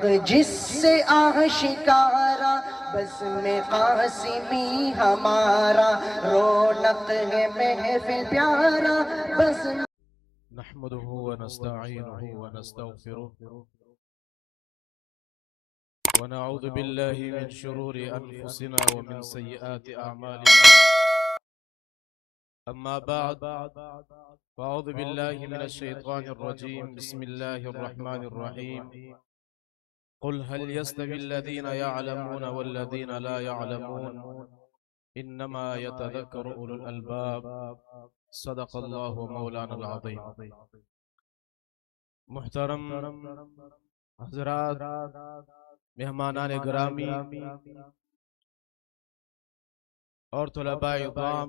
حق جس سے آشکارا، بس میں قاسمی ہمارا، رونق ہے محفل پیارا، بس نحمده ونستعينه ونستغفره ونعوذ بالله من شرور أنفسنا ومن سيئات أعمالنا. أما بعد، فأعوذ بالله من الشيطان الرجيم. بسم الله الرحمن الرحيم. قل هل يستوي الذين يعلمون والذين لا يعلمون إنما يتذكر أولو الألباب. صدق الله مولانا العظيم. محترم حضرات، مہمانان گرامی اور طلباء اکرام،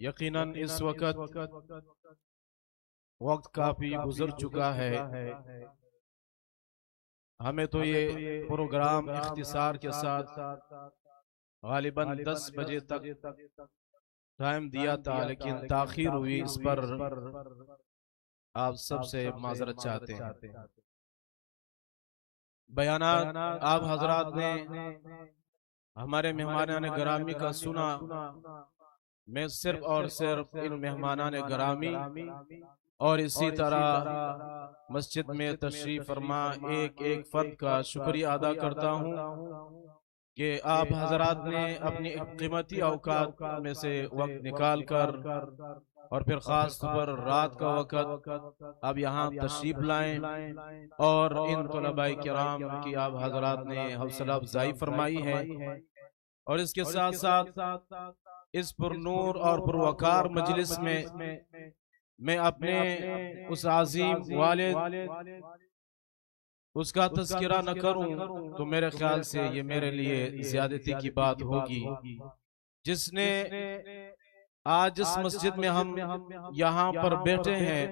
یقیناً اس وقت کافی گزر چکا ہے. ہمیں تو یہ پروگرام اختصار کے ساتھ غالباً 10 بجے تک ٹائم دیا تھا، لیکن تاخیر ہوئی. اس پر آپ سب سے معذرت چاہتے ہیں. بیانات آپ حضرات نے ہمارے مہمانان گرامی کا سنا. میں صرف اور صرف ان مہمانان گرامی اور اسی طرح مسجد میں تشریف فرما ایک ایک فرد کا شکریہ ادا کرتا ہوں کہ آپ حضرات نے اپنی قیمتی اوقات میں سے وقت نکال کر اور پھر خاص طور پر رات کا وقت اب یہاں تشریف لائیں اور ان طلباء کرام کی آپ حضرات نے حوصلہ افزائی فرمائی ہے. اور اس کے ساتھ ساتھ اس پر نور اور پروقار مجلس میں اپنے اس عظیم والد اس کا تذکرہ نہ کروں تو میرے خیال سے یہ میرے لیے زیادتی کی بات ہوگی، جس نے آج اس مسجد میں ہم یہاں پر بیٹھے ہیں.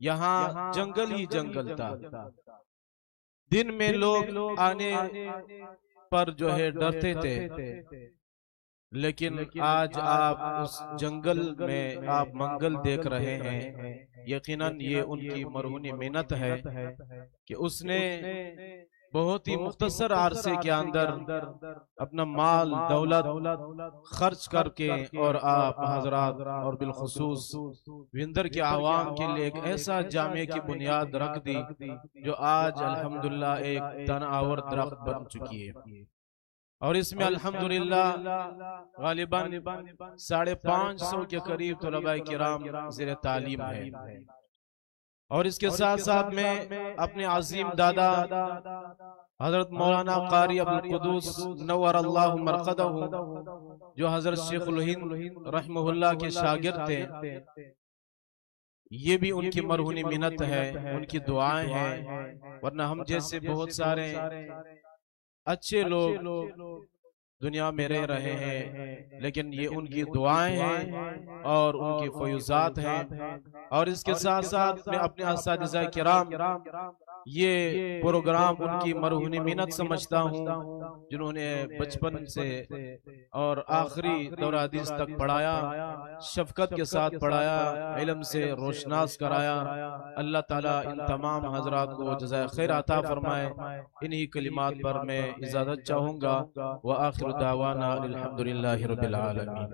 یہاں جنگل ہی جنگل تھا. دن میں لوگ آنے پر جو ہے ڈرتے تھے، لیکن آج آپ اس جنگل میں آپ منگل دیکھ رہے ہیں. یقیناً یہ ان کی مرہونی محنت ہے کہ اس نے بہت ہی مختصر عرصے کے اندر اپنا مال دولت خرچ کر کے اور آپ حضرات اور بالخصوص وندر کے عوام کے لیے ایک ایسا جامعہ کی بنیاد رکھ دی جو آج الحمدللہ ایک تن آور درخت بن چکی ہے. اور اس میں الحمدللہ غالباً 550 کے قریب طلباء کرام زیر تعلیم ہے. اور اس کے ساتھ ساتھ میں اپنے عظیم دادا حضرت مولانا قاری ابوالقدوس نور اللہ مرقدہ جو حضرت شیخ الہند رحمہ اللہ کے شاگرد تھے، یہ بھی ان کی مرہونی منت ہے، ان کی دعائیں ہیں. ورنہ ہم جیسے بہت سارے اچھے لوگ دنیا میں رہ رہے ہیں، لیکن یہ ان کی دعائیں ہیں اور ان کی فیوزات ہیں. اور اس کے ساتھ ساتھ میں اپنے اساتذہ کرام یہ پروگرام ان کی مرہونی منت سمجھتا ہوں، جنہوں نے بچپن سے اور آخری دورہ حدیث تک پڑھایا، شفقت کے ساتھ پڑھایا، علم سے روشناس کرایا. اللہ تعالیٰ ان تمام حضرات کو جزائے خیر عطا فرمائے. انہی کلمات پر میں اجازت چاہوں گا. وآخر دعوانا الحمدللہ رب العالمین.